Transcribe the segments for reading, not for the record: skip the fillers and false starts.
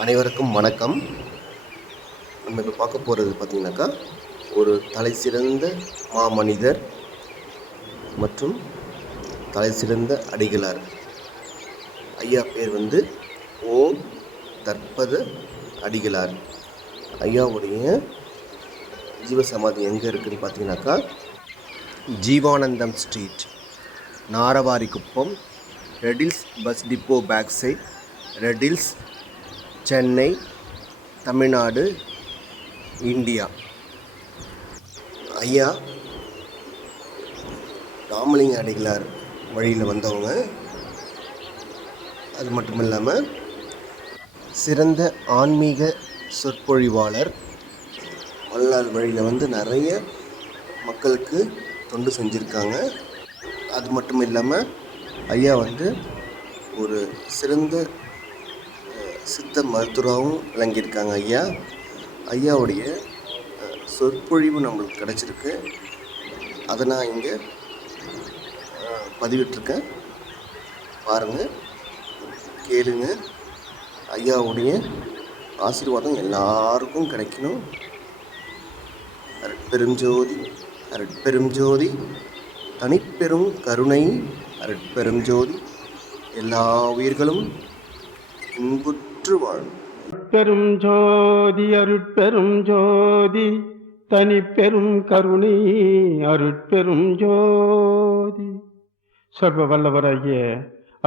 அனைவருக்கும் வணக்கம். நம்ம இப்போ பார்க்க போகிறது பார்த்திங்கனாக்கா, ஒரு தலைசிறந்த மாமனிதர் மற்றும் தலைசிறந்த அடிகளார். ஐயா பேர் ஓம் தற்பத அடிகளார். ஐயாவுடைய ஜீவசமாதி எங்கே இருக்குதுன்னு பார்த்தீங்கன்னாக்கா, Jeevanandam street, Naravarikuppam, Redhills bus depot back side, Redhills, Chennai, Tamil Nadu, India. ஐயா ராமலிங்க அடிகளார் வழியில் வந்தவங்க. அது மட்டும் இல்லாமல் சிறந்த ஆன்மீக சொற்பொழிவாளர். வள்ளலார் வழியில் நிறைய மக்களுக்கு தொண்டு செஞ்சுருக்காங்க. அது மட்டும் இல்லாமல் ஐயா ஒரு சிறந்த சித்த மருத்துவராகவும் விளங்கியிருக்காங்க. ஐயாவுடைய சொற்பொழிவு நம்மளுக்கு கிடச்சிருக்கு. அதை நான் இங்கே பதிவிட்டிருக்கேன், பாருங்கள், கேளுங்க. ஐயாவுடைய ஆசீர்வாதம் எல்லாருக்கும் கிடைக்கணும். அருட்பெருஞ்சோதி, அருட்பெருஞ்சோதி, தனிப்பெரும் கருணை, அருட்பெருஞ்சோதி, எல்லா உயிர்களும் இன்புற்று வாழும். பெரும் ஜோதி, அருட்பெரும் ஜோதி, தனிப்பெரும் கருணை, அருட்பெரும் ஜோதி. சர்வ வல்லவராகிய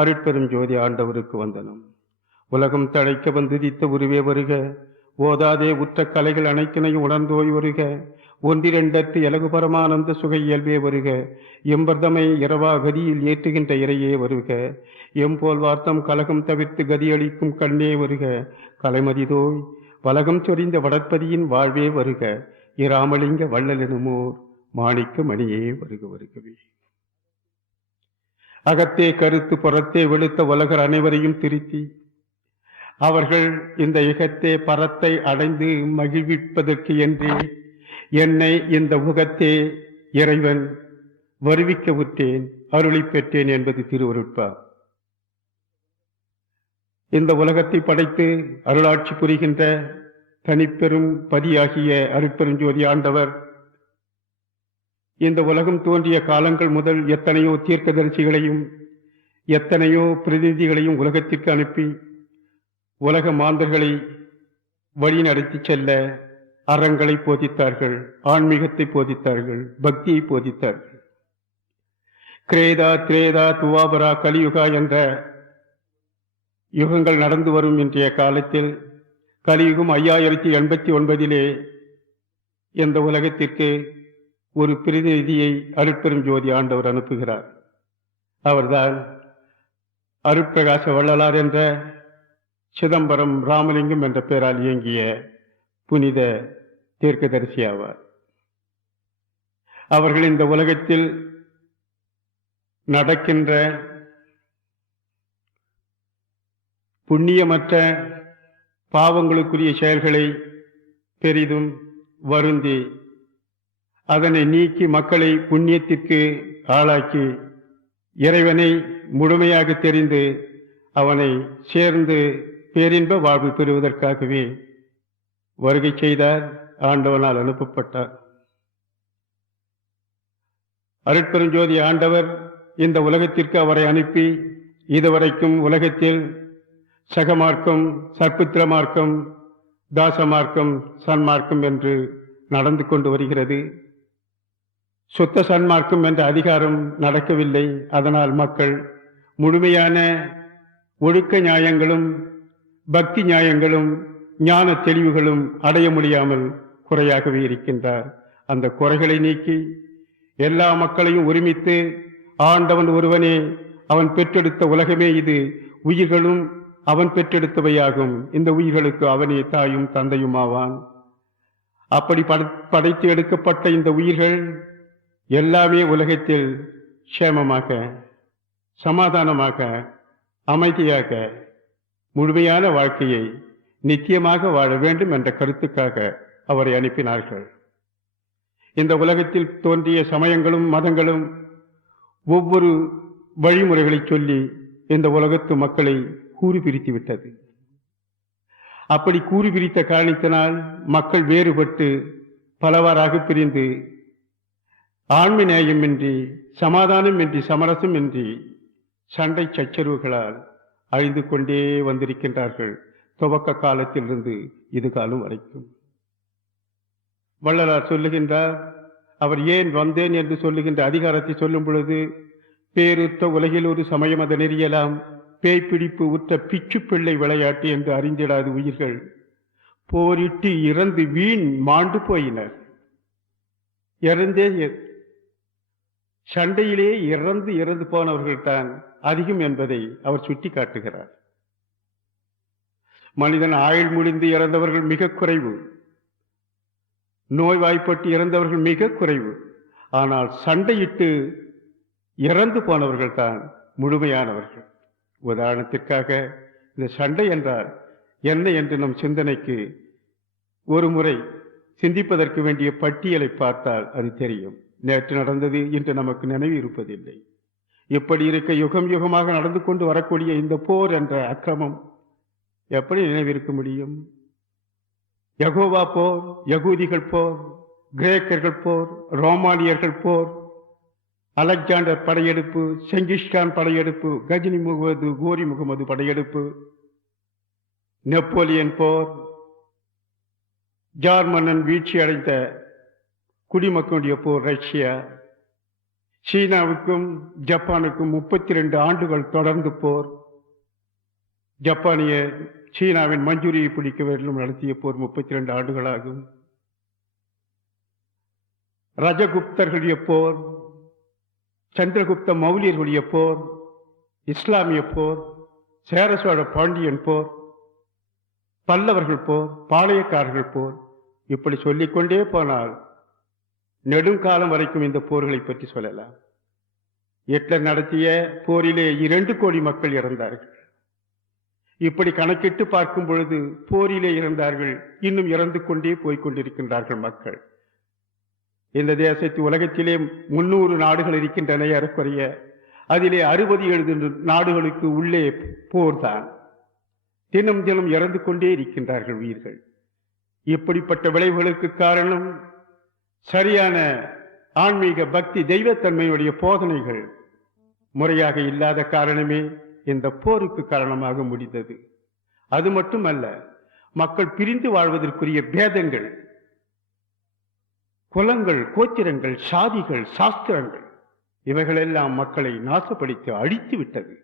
அருட்பெரும் ஜோதி ஆண்டவருக்கு வந்தனம். உலகம் தழைக்க வந்துதித்த உருவே வருக. ஓதாதே உற்ற கலைகள் அனைத்தினையும் உணர்ந்தோய் வருக. ஒன்றிரண்டற்று இலகு பரமானந்த சுக இயல்பே வருக. எம்பர்தமை இரவா கதியில் ஏற்றுகின்ற இறையே வருக. எம்போல் வார்த்தம் கலகம் தவிர்த்து கதியளிக்கும் கண்ணே வருக. கலைமதிதோய் வலகம் சொரிந்த வடற்பதியின் வாழ்வே வருக. இராமலிங்க வள்ளலெனுமோர் மாணிக்க மணியே வருக வருகவே. அகத்தே கருத்து புறத்தே வெளுத்த உலகர் அனைவரையும் திருத்தி அவர்கள் இந்த இகத்தே பரத்தை அடைந்து மகிழ்விப்பதற்கு என்றே என்னை இந்த உகத்தே இறைவன் வருவிக்க விட்டேன், அருளை பெற்றேன் என்பது திருவருட்பா. இந்த உலகத்தை படைத்து அருளாட்சி புரிகின்ற தனிப்பெரும் பதியாகிய அருட்பெருஞ்சோதி ஆண்டவர் இந்த உலகம் தோன்றிய காலங்கள் முதல் எத்தனையோ தீர்க்கதரிசிகளையும் எத்தனையோ பிரதிநிதிகளையும் உலகத்திற்கு அனுப்பி உலக மாந்தர்களை வழி நடத்தி செல்ல அறங்களை போதித்தார்கள், ஆன்மீகத்தை போதித்தார்கள், பக்தியை போதித்தார்கள். கிரேதா, திரேதா, துவாபரா, கலியுகா என்ற யுகங்கள் நடந்து வரும் இன்றைய காலத்தில் கலியுகம் 5089 இந்த உலகத்திற்கு ஒரு பிரதிநிதியை அருட்பெரும் ஜோதி ஆண்டவர் அனுப்புகிறார். அவர்தான் அருட்பிரகாச வள்ளலார் என்ற சிதம்பரம் ராமலிங்கம் என்ற பெயரால் இயங்கிய புனித தீர்க்கதரிசி ஆவார். அவர்கள் இந்த உலகத்தில் நடக்கின்ற புண்ணியமற்ற பாவங்களுக்குரிய செயல்களை பெரிதும் வருந்தி அதனை நீக்கி மக்களை புண்ணியத்திற்கு ஆளாக்கி இறைவனை முழுமையாக தெரிந்து அவனை சேர்ந்து பேரின்ப வாழ்வு பெறுவதற்காகவே வருகை செய்தார், ஆண்டவனால் அனுப்பப்பட்டார். அருட்பெருஞ்சோதி ஆண்டவர் இந்த உலகத்திற்கு அவரை அனுப்பி இதுவரைக்கும் உலகத்தில் சகமார்க்கம், சற்புத்திர மார்க்கம், தாசமார்க்கம், சன்மார்க்கம் என்று நடந்து கொண்டு வருகிறது. சுத்த சன்மார்க்கம் என்ற அதிகாரம் நடக்கவில்லை. அதனால் மக்கள் முழுமையான ஒழுக்க நியாயங்களும் பக்தி நியாயங்களும் ஞான தெளிவுகளும் அடைய முடியாமல் குறையாகவே இருக்கின்றார். அந்த குறைகளை நீக்கி எல்லா மக்களையும் ஒருமித்து ஆண்டவன் ஒருவனே, அவன் பெற்றெடுத்த உலகமே இது, உயிர்களும் அவன் பெற்றெடுத்தவையாகும், இந்த உயிர்களுக்கு அவனே தாயும் தந்தையும் ஆவான். அப்படி படைத்து எடுக்கப்பட்ட இந்த உயிர்கள் எல்லாமே உலகத்தில் சேமமாக, சமாதானமாக, அமைதியாக, முழுமையான வாழ்க்கையை நித்தியமாக வாழ வேண்டும் என்ற கருத்துக்காக அவரை அனுப்பினார்கள். இந்த உலகத்தில் தோன்றிய சமயங்களும் மதங்களும் ஒவ்வொரு வழிமுறைகளை சொல்லி இந்த உலகத்து மக்களை கூறி பிரித்து விட்டது. அப்படி கூறி பிரித்த காரணத்தினால் மக்கள் வேறுபட்டு பலவாறாக பிரிந்து ஆண்மை நேயமின்றி, சமாதானமின்றி, சமரசமின்றி, சண்டை சச்சரவுகளால் அழிந்து கொண்டே வந்திருக்கின்றார்கள் துவக்க காலத்திலிருந்து இது காலம் வரைக்கும். வள்ளலார் சொல்லுகின்றார், அவர் ஏன் வந்தேன் என்று சொல்லுகின்ற அதிகாரத்தை சொல்லும் பொழுது, பேருத்த உலகில் ஒரு சமயம் அதை நெறியலாம், பேய்பிடிப்பு உற்ற பிச்சு பிள்ளை விளையாட்டு என்று அறிந்திடாது உயிர்கள் போரிட்டு இறந்து வீண் மாண்டு போயினர். இறந்தே சண்டையிலே இறந்து போனவர்கள் தான் அதிகம் என்பதை அவர் சுட்டி காட்டுகிறார். மனிதன் ஆயுள் முடிந்து இறந்தவர்கள் மிக குறைவு, நோய்வாய்ப்பட்டு இறந்தவர்கள் மிக குறைவு. ஆனால் சண்டையிட்டு இறந்து போனவர்கள் தான் முழுமையானவர்கள். உதாரணத்திற்காக இந்த சண்டை என்றால் என்ன என்று நம் சிந்தனைக்கு ஒரு முறை சிந்திப்பதற்கு வேண்டிய பட்டியலை பார்த்தால் அது தெரியும். நேற்று நடந்தது இன்று நமக்கு நினைவு இருப்பதில்லை. இப்படி இருக்க யுகம் யுகமாக நடந்து கொண்டு வரக்கூடிய இந்த போர் என்ற அக்கிரமம் எப்படி நினைவிருக்க முடியும்? யகோவா போர், யகூதிகள் போர், கிரேக்கர்கள் போர், ரோமானியர்கள் போர், அலெக்சாண்டர் படையெடுப்பு, செங்கிஸ்கான் படையெடுப்பு, கஜினி முகமது, கோரி முகமது படையெடுப்பு, நெப்போலியன் போர், ஜார்மன்னன் வீழ்ச்சி அடைந்த குடிமக்களுடைய போர், ரஷ்யா, சீனாவுக்கும் ஜப்பானுக்கும் 32 ஆண்டுகள் தொடர்ந்து போர், ஜப்பானிய சீனாவின் மஞ்சூரியை பிடிக்க வேண்டும் நடத்திய போர் 32 ஆண்டுகளாகும். ரஜகுப்தர்களுடைய போர், சந்திரகுப்த மௌலியர்களுடைய போர், இஸ்லாமிய போர், சேர சோழ பாண்டியன் போர், பல்லவர்கள் போர், பாளையக்காரர்கள் போர், இப்படி சொல்லிக்கொண்டே போனால் நெடுங்காலம் வரைக்கும் இந்த போர்களை பற்றி சொல்லலாம். ஹிட்லர் நடத்திய போரிலே 2 கோடி மக்கள் இறந்தார்கள். இப்படி கணக்கிட்டு பார்க்கும் பொழுது போரிலே இறந்தார்கள், இன்னும் இறந்து கொண்டே போய்கொண்டிருக்கின்றார்கள் மக்கள். இந்த தேசத்தில் உலகத்திலே 300 நாடுகள் இருக்கின்றன ஏறக்குறைய. அதிலே 60-70 நாடுகளுக்கு உள்ளே போர்தான். தினம் தினம் இறந்து கொண்டே இருக்கின்றார்கள் உயிர்கள். இப்படிப்பட்ட விளைவுகளுக்கு காரணம் சரியான ஆன்மீக பக்தி தெய்வத்தன்மையுடைய போதனைகள் முறையாக இல்லாத காரணமே இந்த போருக்கு காரணமாக முடிந்தது. அது மட்டுமல்ல, மக்கள் பிரிந்து வாழ்வதற்குரிய பேதங்கள், குலங்கள், கோத்திரங்கள், சாதிகள், சாஸ்திரங்கள், இவைகளெல்லாம் மக்களை நாசப்படுத்தி அழித்து விட்டது.